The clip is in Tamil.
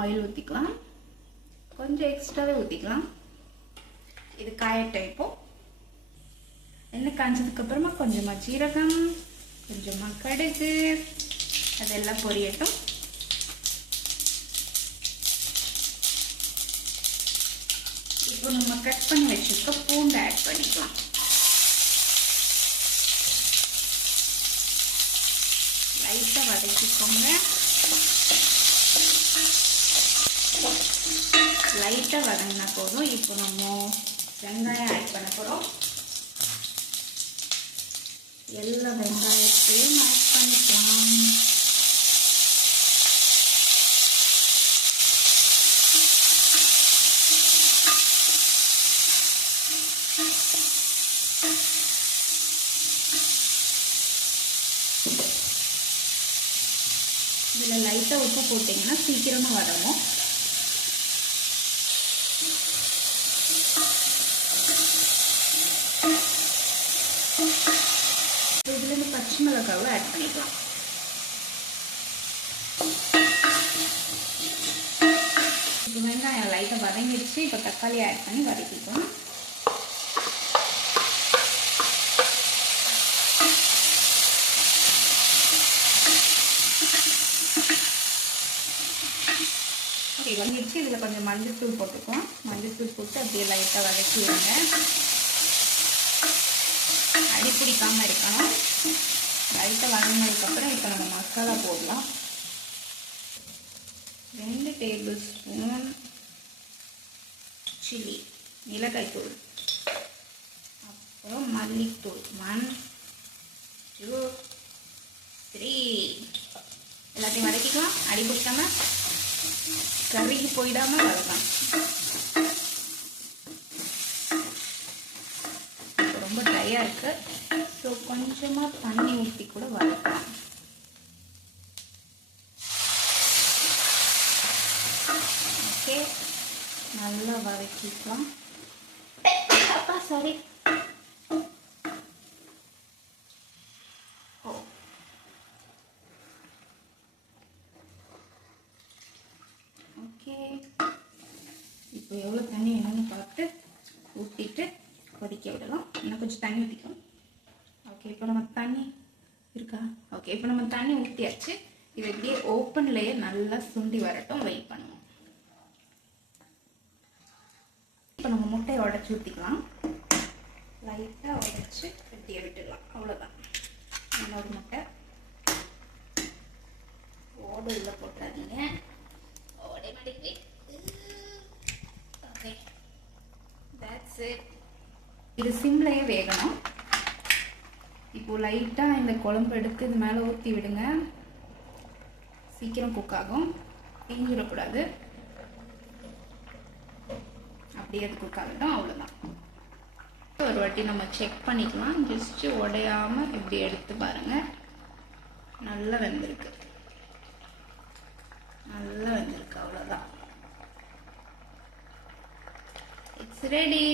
ஆயில் ஊற்றிக்கலாம். கொஞ்சம் எக்ஸ்ட்ராவே ஊற்றிக்கலாம். இது காயட்டும். இப்போ எண்ணெய் காய்ச்சதுக்கப்புறமா கொஞ்சமாக ஜீரகம், கொஞ்சமாக கடுகு, அதெல்லாம் பொரியட்டும். இப்போ நம்ம கட் பண்ணி வச்சுருக்க பூண்டு ஆட் பண்ணிக்கலாம். லைட்டாக வதக்கிக்கோங்க. லைட்டாக வதங்கினா போதும். இப்போ நம்ம வெங்காயம் ஆட் பண்ண போகிறோம். எல்லா வெங்காயத்தையும் ஆட் பண்ணிக்கலாம். இதில் லைட்டாக உப்பு போட்டிங்கன்னா சீக்கிரமாக வதங்கும். இதுலேருந்து பச்சை மிளகாவை ஆட் பண்ணிக்கலாம். இப்போ வெங்காயம் லைட்டாக வதங்கிடுச்சு. இப்போ தக்காளி ஆட் பண்ணி வதக்கிக்கலாம். ஓகே, வதங்கிடுச்சு. இதில் கொஞ்சம் மஞ்சள்தூள் போட்டுக்குவோம். மஞ்சள்தூள் போட்டு அப்படியே லைட்டாக வதக்கி விடுங்க. அடி பிடிக்காமல் இருக்கணும். லைட்டாக வதங்கினதுக்கப்புறம் இப்போ நம்ம மசாலா போடலாம். 2 டேபிள் ஸ்பூன் சில்லி மிளகாய்த்தூள், அப்புறம் மல்லித்தூள் 1 2 3 எல்லாத்தையும் வதக்கிக்கலாம். அடி பிடிக்காம கறிக்கு போயிடாமல் வதக்கலாம். ரொம்ப ட்ரையாக இருக்குது. ஸோ கொஞ்சமாக தண்ணி ஊற்றி கூட வதக்கலாம். ஓகே, நல்லா வதக்கிக்கலாம். அப்பா சாரி. ஓகே, இப்போ எவ்வளோ தண்ணி வேணும்னு பார்த்து ஊற்றிட்டு கொதிக்க விடலாம். இன்னும் கொஞ்சம் தண்ணி ஊற்றிக்கலாம். ஓகே, இப்போ நம்ம தண்ணி இருக்கா? ஓகே, இப்போ நம்ம தண்ணி ஊற்றியாச்சு. இது எப்படியே ஓப்பன்லேயே நல்லா சுண்டி வரட்டும். வெயிட் பண்ணுவோம். இப்போ நம்ம முட்டையை உடச்சி ஊற்றிக்கலாம். லைட்டாக உடச்சி வெட்டியை விட்டுடலாம். அவ்வளோதான். இன்னொரு முட்டை. ஓடு உள்ள போட்டாதீங்க. ஓடே மடிக்கு. Okay, that's it. இது சிம்லையே வேகணும். இப்போ லைட்டாக இந்த குழம்பு எடுத்து இது மேலே ஊற்றி விடுங்க. சீக்கிரம் குக் ஆகும். தீஞ்சிடக்கூடாது. அப்படியே அது குக் ஆகட்டும். அவ்வளோதான். ஒரு வாட்டி நம்ம செக் பண்ணிக்கலாம். ஜஸ்ட்டு உடையாமல் இப்படி எடுத்து பாருங்கள். நல்லா வெந்திருக்கு. நல்லா வெந்திருக்கு. அவ்வளோதான். It's ready.